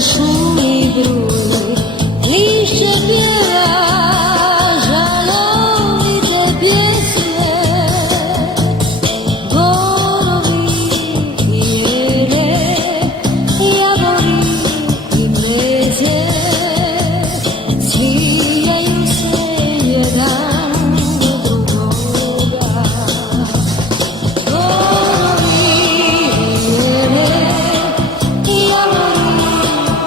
szumi brój, liście biera, żalowite piesnie, borowi i jele, jabłoni i mlezie, zwijają się jeden do drugiego. Borowi i jele, jabłoni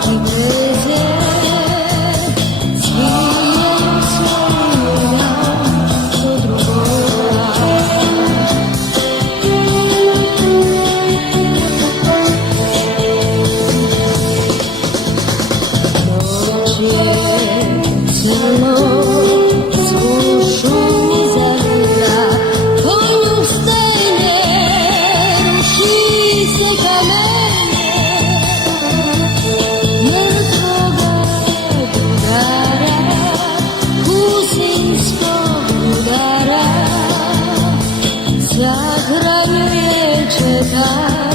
i mlezie, zwijają się jeden do drugiego. Ciemno suszu zemdla, po lusternie ruszy się kamienie. Mrtwego udara, kusińsko udara, zagraniuje czeka.